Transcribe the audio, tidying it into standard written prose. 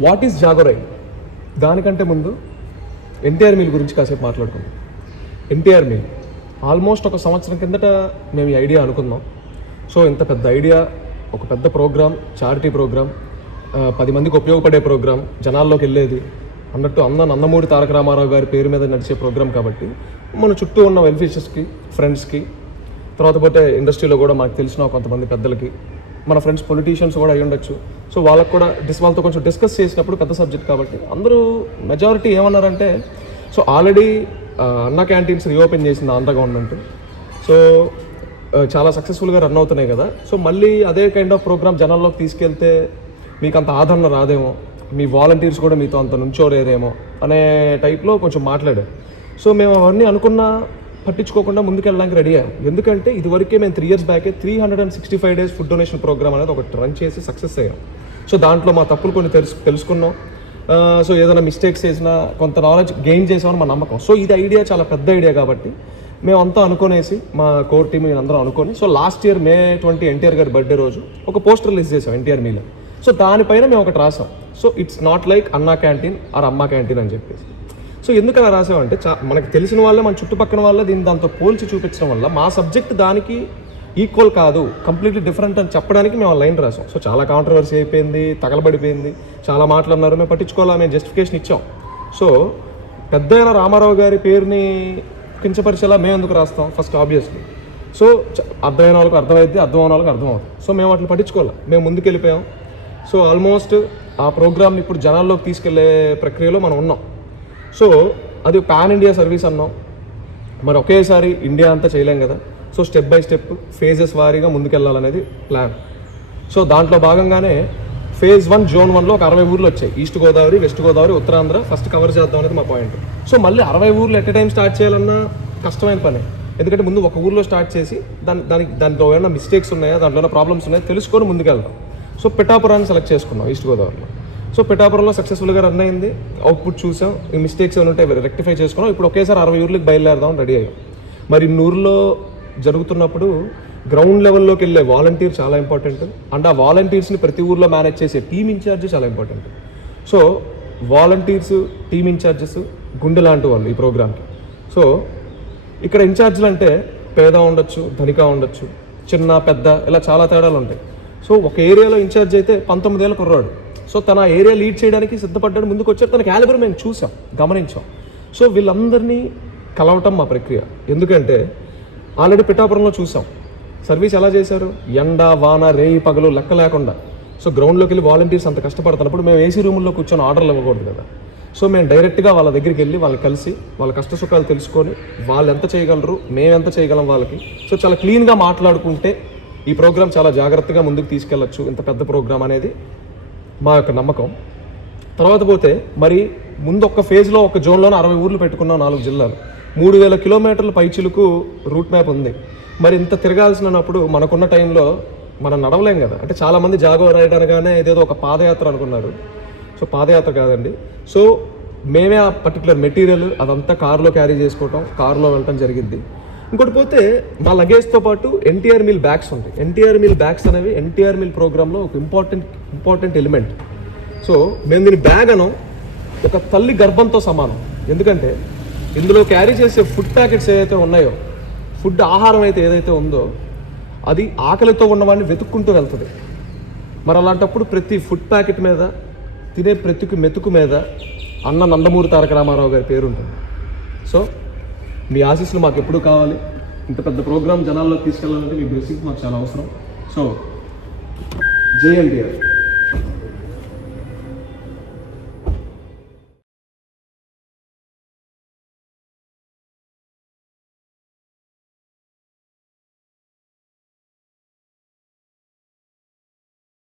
What is జాగోరై? దానికంటే ముందు NTR meal గురించి కాసేపు మాట్లాడుకుందాం. ఎన్టీఆర్ మీల్ ఆల్మోస్ట్ ఒక సంవత్సరం కిందట మేము ఈ ఐడియా అనుకుందాం. సో ఇంత పెద్ద ఐడియా, ఒక పెద్ద ప్రోగ్రామ్, చారిటీ ప్రోగ్రామ్, 10 మందికి ఉపయోగపడే ప్రోగ్రామ్, జనాల్లోకి వెళ్ళేది అన్నట్టు నందమూరి తారక రామారావు గారి పేరు మీద నడిచే ప్రోగ్రామ్ కాబట్టి మన చుట్టూ ఉన్న వెల్ఫిషర్స్కి, ఫ్రెండ్స్కి, తర్వాత పోతే ఇండస్ట్రీలో కూడా మాకు తెలిసిన కొంతమంది పెద్దలకి, మన ఫ్రెండ్స్ పొలిటీషియన్స్ కూడా అయి ఉండొచ్చు. సో వాళ్ళకు కూడా వాళ్ళతో కొంచెం డిస్కస్ చేసినప్పుడు పెద్ద సబ్జెక్ట్ కాబట్టి అందరూ మెజారిటీ ఏమన్నారంటే, సో ఆల్రెడీ అన్నా క్యాంటీన్స్ రీఓపెన్ చేసింది ఆంధ్ర గవర్నమెంట్. సో చాలా సక్సెస్ఫుల్గా రన్ అవుతున్నాయి కదా. సో మళ్ళీ అదే కైండ్ ఆఫ్ ప్రోగ్రామ్ జనాల్లోకి తీసుకెళ్తే మీకు అంత ఆదరణ రాదేమో, మీ వాలంటీర్స్ కూడా మీతో అంత నుంచోరేరేమో అనే టైప్లో కొంచెం మాట్లాడారు. సో మేము అవన్నీ అనుకున్నా పట్టించుకోకుండా ముందుకెళ్ళడానికి రెడీ అయ్యాం. ఎందుకంటే ఇదివరకే మేము 3 years బ్యాకే 365 days ఫుడ్ డొనేషన్ ప్రోగ్రామ్ అనేది ఒకటి రన్ చేసి సక్సెస్ అయ్యాం. సో దాంట్లో మా తప్పులు కొన్ని తెలుసుకున్నాం. సో ఏదైనా మిస్టేక్స్ చేసినా కొంత నాలెడ్జ్ గెయిన్ చేసామని మా నమ్మకం. సో ఇది ఐడియా చాలా పెద్ద ఐడియా కాబట్టి మేమంతా అనుకునేసి, మా కోర్ టీమ్ అందరం అనుకొని, so last year May 20 NTR గారి బర్త్డే రోజు ఒక పోస్టర్ రిలీజ్ చేసాం ఎన్టీఆర్ మీలో. సో దానిపైన మేము ఒకటి రాసాం. సో ఇట్స్ నాట్ లైక్ అన్నా క్యాంటీన్ ఆర్ అమ్మా క్యాంటీన్ అని చెప్పేసి. సో ఎందుకు అలా రాసామంటే, మనకు తెలిసిన వాళ్ళే, మన చుట్టుపక్కల వాళ్ళే దాంతో పోల్చి చూపించడం వల్ల మా సబ్జెక్ట్ దానికి ఈక్వల్ కాదు, కంప్లీట్లీ డిఫరెంట్ అని చెప్పడానికి మేము లైన్ రాసాం. సో చాలా కాంట్రవర్సీ అయిపోయింది, తగలబడిపోయింది, చాలా మాటలు అన్నారు, మేము పట్టించుకోవాలా, మేము జస్టిఫికేషన్ ఇచ్చాం. సో పెద్దయిన రామారావు గారి పేరుని కించపరిచేలా మేము ఎందుకు రాస్తాం ఫస్ట్, ఆబ్వియస్లీ. సో అర్థమైన వాళ్ళకి అర్థమైద్ది, అర్థమైన వాళ్ళకి అర్థమవుతుంది. సో మేము వాటిని పట్టించుకోవాలి, మేము ముందుకు వెళ్ళిపోయాం. సో ఆల్మోస్ట్ ఆ ప్రోగ్రామ్ని ఇప్పుడు జనాల్లోకి తీసుకెళ్లే ప్రక్రియలో మనం ఉన్నాం. సో అది పాన్ ఇండియా సర్వీస్ అన్నాం. మరి ఒకేసారి ఇండియా అంతా చేయలేం కదా. So step by step, phases వారీగా ముందుకెళ్ళాలనేది ప్లాన్. సో దాంట్లో భాగంగానే phase 1 Zone 1లో ఒక 60 ఊర్లు వచ్చాయి. East Godavari, west Godavari, Uttarandhra first cover చేద్దాం అనేది మా పాయింట్. సో మళ్ళీ 60 ఊర్లు ఎట్ ఎ టైం స్టార్ట్ చేయాలన్నా కష్టమైన పని. ఎందుకంటే ముందు ఒక ఊర్లో స్టార్ట్ చేసి దాంట్లో ఏమైనా మిస్టేక్స్ ఉన్నాయా, దాంట్లో ఏమైనా ప్రాబ్లమ్స్ ఉన్నాయా తెలుసుకొని ముందుకెళ్దాం. సో పిఠాపురాన్ని సెలెక్ట్ చేసుకున్నాం ఈస్ట్ గోదావరిలో. సో పిఠాపురంలో సక్సెస్ఫుల్గా రన్ అయింది, అవుట్పుట్ చూసాం, ఈ మిస్టేక్స్ ఏమైనా ఉంటే రెక్టిఫై చేసుకున్నాం. ఇప్పుడు ఒకేసారి 60 ఊర్లకు బయలుదేరదాం రెడీ అయ్యాం. మరి ఊర్లో జరుగుతున్నప్పుడు గ్రౌండ్ లెవెల్లోకి వెళ్ళే వాలంటీర్ చాలా ఇంపార్టెంట్, అండ్ ఆ వాలంటీర్స్ని ప్రతి ఊర్లో మేనేజ్ చేసే టీమ్ ఇన్ఛార్జ్ చాలా important. So volunteers, team in-charges గుండె లాంటి వాళ్ళు ఈ ప్రోగ్రామ్కి. సో ఇక్కడ ఇన్ఛార్జ్లు అంటే పేద ఉండొచ్చు, ధనిక ఉండొచ్చు, చిన్న పెద్ద, ఇలా చాలా తేడాలు ఉంటాయి. సో ఒక ఏరియాలో ఇన్ఛార్జ్ అయితే 19 ఏళ్ళ కుర్రాడు. సో తన ఏరియా లీడ్ చేయడానికి సిద్ధపడ్డాడు, ముందుకు వచ్చాడు, తన క్యాలిబర్ మేము చూసాం, గమనించాం. సో వీళ్ళందరినీ కలవటం మా ప్రక్రియ. ఎందుకంటే ఆల్రెడీ పిఠాపురంలో చూసాం సర్వీస్ ఎలా చేశారు, ఎండ వాన రేయి పగలు లెక్క లేకుండా. సో గ్రౌండ్లోకి వెళ్ళి వాలంటీర్స్ అంత కష్టపడుతున్నప్పుడు మేము ఏసీ రూముల్లో కూర్చొని ఆర్డర్లు ఇవ్వకూడదు కదా. సో మేము డైరెక్ట్గా వాళ్ళ దగ్గరికి వెళ్ళి వాళ్ళని కలిసి వాళ్ళ కష్ట సుఖాలు తెలుసుకొని వాళ్ళు ఎంత చేయగలరు, మేము ఎంత చేయగలం వాళ్ళకి. సో చాలా క్లీన్గా మాట్లాడుకుంటే ఈ ప్రోగ్రామ్ చాలా జాగ్రత్తగా ముందుకు తీసుకెళ్ళచ్చు, ఇంత పెద్ద ప్రోగ్రామ్ అనేది మా యొక్క నమ్మకం. తర్వాత పోతే మరి ముందు ఒక ఫేజ్లో ఒక జోన్లోనే 60 ఊర్లు పెట్టుకున్నాం, 4 జిల్లాలు, 3000 కిలోమీటర్ల పైచిలకు రూట్ మ్యాప్ ఉంది. మరి ఇంత తిరగాల్సినప్పుడు మనకున్న టైంలో మనం నడవలేం కదా. అంటే చాలామంది జాగో రైడ్ అనగానే ఏదేదో ఒక పాదయాత్ర అనుకున్నారు. సో పాదయాత్ర కాదండి. సో మేమే ఆ పర్టికులర్ మెటీరియల్ అదంతా కారులో క్యారీ చేసుకోవటం, కారులో వెళ్ళటం జరిగింది. ఇంకోటి పోతే మా లగేజ్తో పాటు ఎన్టీఆర్ మీల్ బ్యాగ్స్ ఉంటాయి. ఎన్టీఆర్ మీల్ బ్యాగ్స్ అనేవి ఎన్టీఆర్ మీల్ ప్రోగ్రాంలో ఒక ఇంపార్టెంట్ ఎలిమెంట్. సో మేము దీని బ్యాగ్ అను ఒక తల్లి గర్భంతో సమానం. ఎందుకంటే ఇందులో క్యారీ చేసే ఫుడ్ ప్యాకెట్స్ ఏదైతే ఉన్నాయో, ఫుడ్ ఆహారం అయితే ఏదైతే ఉందో అది ఆకలితో ఉన్నవాడిని వెతుక్కుంటూ వెళ్తుంది. మరి అలాంటప్పుడు ప్రతి ఫుడ్ ప్యాకెట్ మీద, తినే ప్రతి మెతుకు మీద నందమూరి తారక రామారావు గారి పేరు ఉంటుంది. సో మీ ఆశీస్సులు మాకు ఎప్పుడు కావాలి. ఇంత పెద్ద ప్రోగ్రామ్ జనాల్లోకి తీసుకెళ్ళాలంటే మీ బ్లెస్సింగ్స్ మాకు చాలా అవసరం. సో జై ఎన్టీఆర్.